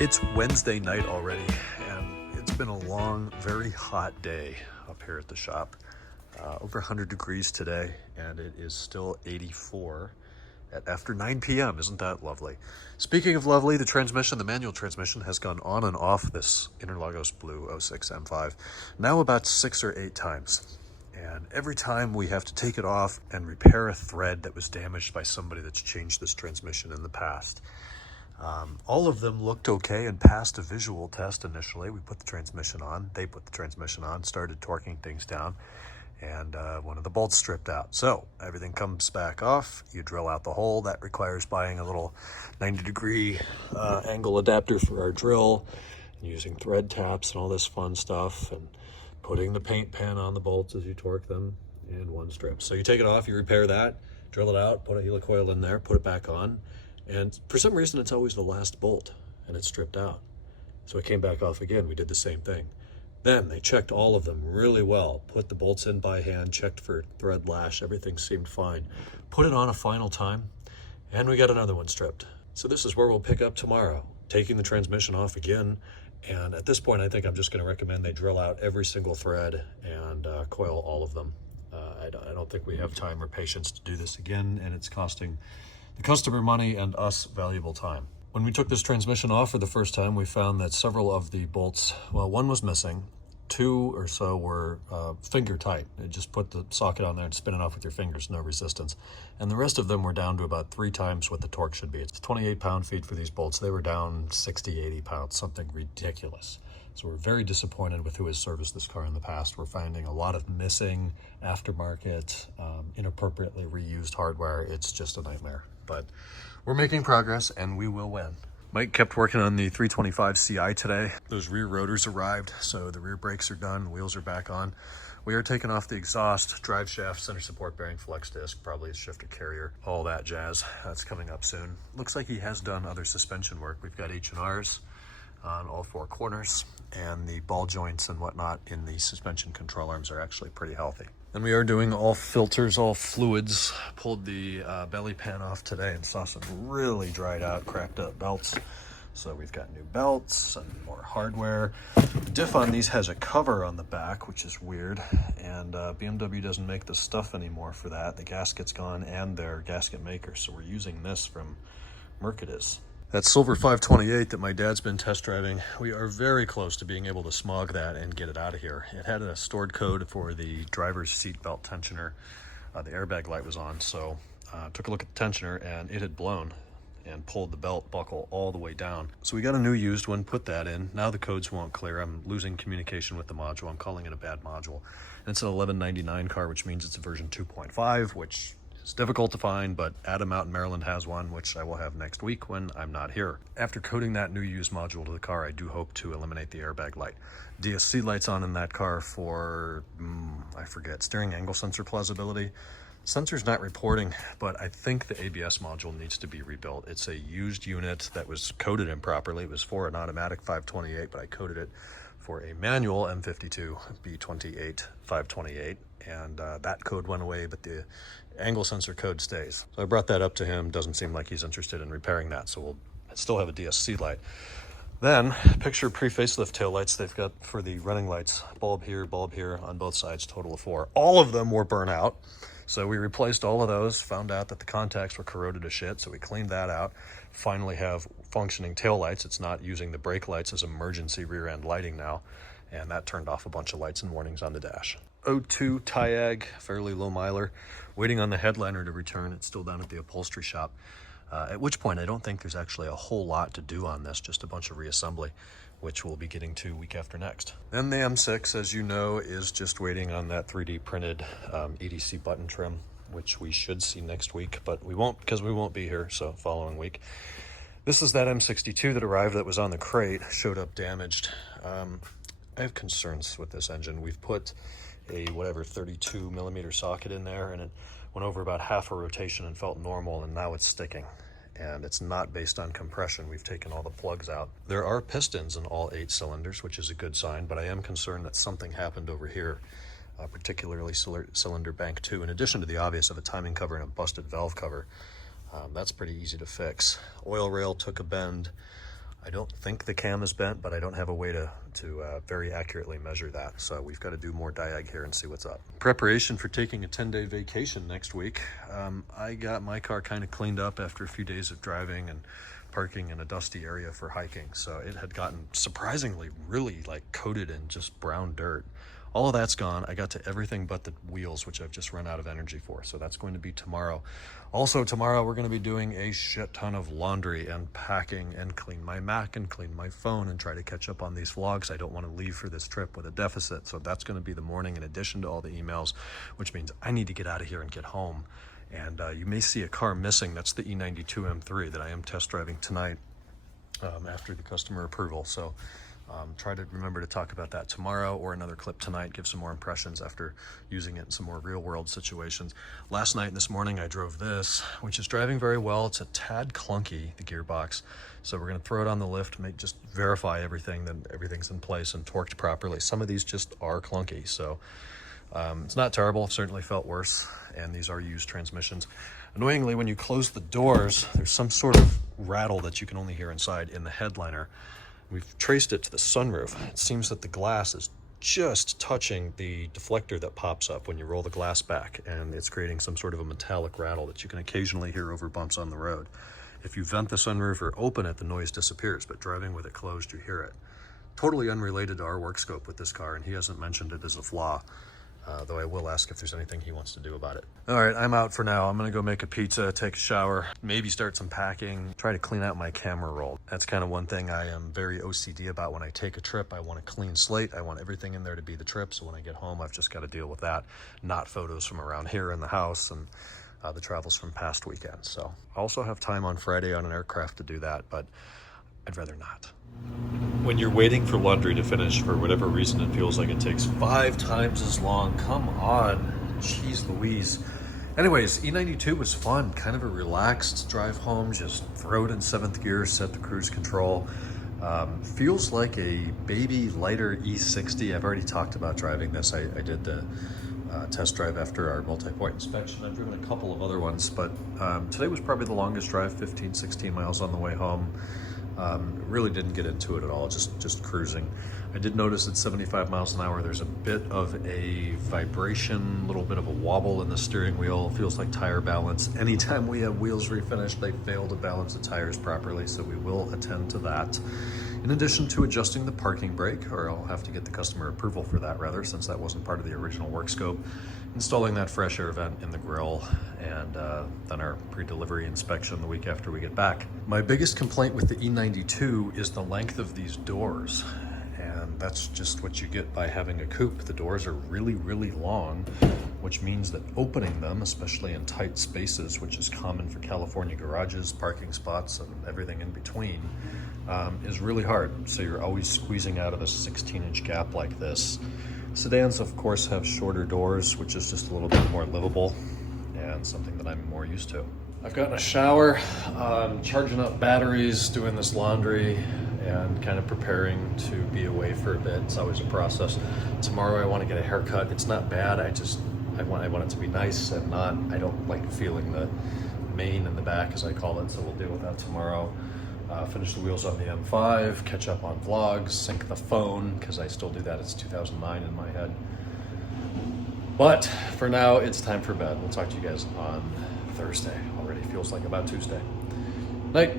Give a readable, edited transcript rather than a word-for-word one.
It's Wednesday night already, and it's been a long, very hot day up here at the shop. Over 100 degrees today, and it is still 84 after 9 p.m. Isn't that lovely? Speaking of lovely, the manual transmission has gone on and off this Interlagos Blue 06 M5 now about 6 or 8 times. And every time we have to take it off and repair a thread that was damaged by somebody that's changed this transmission in the past. All of them looked okay and passed a visual test initially. We put the transmission on, they put the transmission on, started torquing things down, and one of the bolts stripped out. So everything comes back off, you drill out the hole. That requires buying a little 90-degree angle adapter for our drill, and using thread taps and all this fun stuff, and putting the paint pan on the bolts as you torque them, and one strip. So you take it off, you repair that, drill it out, put a helicoil in there, put it back on, and for some reason it's always the last bolt and it's stripped out. So it came back off again. We did the same thing. Then they checked all of them really well, put the bolts in by hand, checked for thread lash, everything seemed fine. Put it on a final time, and we got another one stripped. So this is where we'll pick up tomorrow, taking the transmission off again. And at this point, I think I'm just going to recommend they drill out every single thread and coil all of them. I don't think we have time or patience to do this again, and it's costing the customer money and us valuable time. When we took this transmission off for the first time, we found that several of the bolts, well, one was missing, 2 or so were finger tight. You just put the socket on there and spin it off with your fingers, no resistance. And the rest of them were down to about 3 times what the torque should be. It's 28 pound-feet for these bolts. They were down 60, 80 pounds, something ridiculous. So we're very disappointed with who has serviced this car in the past. We're finding a lot of missing aftermarket, inappropriately reused hardware. It's just a nightmare. But we're making progress, and we will win. Mike kept working on the 325 CI today. Those rear rotors arrived, so the rear brakes are done, wheels are back on. We are taking off the exhaust, drive shaft, center support bearing, flex disc, probably a shifter carrier, all that jazz. That's coming up soon. Looks like he has done other suspension work. We've got H&Rs on all 4 corners, and the ball joints and whatnot in the suspension control arms are actually pretty healthy. And we are doing all filters, all fluids. Pulled the belly pan off today and saw some really dried out, cracked up belts. So we've got new belts and more hardware. The diff on these has a cover on the back, which is weird. And BMW doesn't make the stuff anymore for that. The gasket's gone and their gasket maker. So we're using this from Mercedes. That silver 528 that my dad's been test driving, we are very close to being able to smog that and get it out of here. It had a stored code for the driver's seat belt tensioner. The airbag light was on, so took a look at the tensioner, and it had blown and pulled the belt buckle all the way down. So we got a new used one, put that in. Now the codes won't clear. I'm losing communication with the module. I'm calling it a bad module. And it's an 1199 car, which means it's a version 2.5, which it's difficult to find, but Adam out in Maryland has one, which I will have next week when I'm not here. After coding that new used module to the car, I do hope to eliminate the airbag light. DSC lights on in that car for, I forget, steering angle sensor plausibility. Sensor's not reporting, but I think the ABS module needs to be rebuilt. It's a used unit that was coded improperly. It was for an automatic 528, but I coded it for a manual M52 B28 528, and that code went away, but the angle sensor code stays. So I brought that up to him. Doesn't seem like he's interested in repairing that, so we'll still have a DSC light. Then picture pre-facelift taillights they've got for the running lights. Bulb here on both sides, total of 4. All of them were burnt out. So we replaced all of those, found out that the contacts were corroded to shit, so we cleaned that out. Finally have functioning taillights. It's not using the brake lights as emergency rear end lighting now, and that turned off a bunch of lights and warnings on the dash. 02 Tyag, fairly low miler, waiting on the headliner to return. It's still down at the upholstery shop, at which point I don't think there's actually a whole lot to do on this, just a bunch of reassembly, which we'll be getting to week after next. Then the M6, as you know, is just waiting on that 3D printed EDC button trim, which we should see next week, but we won't because we won't be here, so following week. This is that M62 that arrived that was on the crate, showed up damaged. I have concerns with this engine. We've put a 32 millimeter socket in there, and it went over about half a rotation and felt normal, and now it's sticking. And it's not based on compression. We've taken all the plugs out. There are pistons in all 8 cylinders, which is a good sign, but I am concerned that something happened over here, particularly cylinder bank 2, in addition to the obvious of a timing cover and a busted valve cover. That's pretty easy to fix. Oil rail took a bend. I don't think the cam is bent, but I don't have a way to very accurately measure that. So we've got to do more diag here and see what's up. Preparation for taking a 10-day vacation next week. I got my car kind of cleaned up after a few days of driving and parking in a dusty area for hiking. So it had gotten surprisingly really like coated in just brown dirt. All of that's gone. I got to everything but the wheels, which I've just run out of energy for. So that's going to be tomorrow. Also tomorrow, we're going to be doing a shit ton of laundry and packing and clean my Mac and clean my phone and try to catch up on these vlogs. I don't want to leave for this trip with a deficit. So that's going to be the morning in addition to all the emails, which means I need to get out of here and get home. And you may see a car missing. That's the E92 M3 that I am test driving tonight after the customer approval. So try to remember to talk about that tomorrow or another clip tonight, give some more impressions after using it in some more real world situations. Last night and this morning I drove this, which is driving very well. It's a tad clunky, the gearbox. So we're gonna throw it on the lift, just verify everything, that everything's in place and torqued properly. Some of these just are clunky, so it's not terrible. I've certainly felt worse, and these are used transmissions. Annoyingly, when you close the doors, there's some sort of rattle that you can only hear inside in the headliner. We've traced it to the sunroof. It seems that the glass is just touching the deflector that pops up when you roll the glass back, and it's creating some sort of a metallic rattle that you can occasionally hear over bumps on the road. If you vent the sunroof or open it, the noise disappears, but driving with it closed, you hear it. Totally unrelated to our work scope with this car, and he hasn't mentioned it as a flaw. Though I will ask if there's anything he wants to do about it. All right, I'm out for now. I'm gonna go make a pizza, take a shower, maybe start some packing, try to clean out my camera roll. That's kind of one thing I am very OCD about when I take a trip. I want a clean slate. I want everything in there to be the trip. So when I get home, I've just got to deal with that, not photos from around here in the house and the travels from past weekends. So I also have time on Friday on an aircraft to do that, but I'd rather not. When you're waiting for laundry to finish, for whatever reason, it feels like it takes 5 times as long. Come on, jeez Louise. Anyways, E92 was fun, kind of a relaxed drive home, just throw it in 7th gear, set the cruise control. Feels like a baby lighter E60. I've already talked about driving this. I did the test drive after our multi-point inspection. I've driven a couple of other ones, but today was probably the longest drive, 15, 16 miles on the way home. Really didn't get into it at all, just cruising. I did notice at 75 miles an hour, there's a bit of a vibration, a little bit of a wobble in the steering wheel. It feels like tire balance. Anytime we have wheels refinished, they fail to balance the tires properly, so we will attend to that. In addition to adjusting the parking brake, or I'll have to get the customer approval for that rather, since that wasn't part of the original work scope, installing that fresh air vent in the grill, and then our pre-delivery inspection the week after we get back. My biggest complaint with the E92 is the length of these doors, and that's just what you get by having a coupe. The doors are really, really long, which means that opening them, especially in tight spaces, which is common for California garages, parking spots, and everything in between, is really hard. So you're always squeezing out of a 16-inch gap like this. Sedans, of course, have shorter doors, which is just a little bit more livable and something that I'm more used to. I've gotten a shower, charging up batteries, doing this laundry, and kind of preparing to be away for a bit. It's always a process. Tomorrow I want to get a haircut. It's not bad. I want it to be nice and not, I don't like feeling the mane in the back, as I call it, so we'll deal with that tomorrow. Finish the wheels on the M5, catch up on vlogs, sync the phone, because I still do that. It's 2009 in my head. But for now, it's time for bed. We'll talk to you guys on Thursday. Already feels like about Tuesday. Night.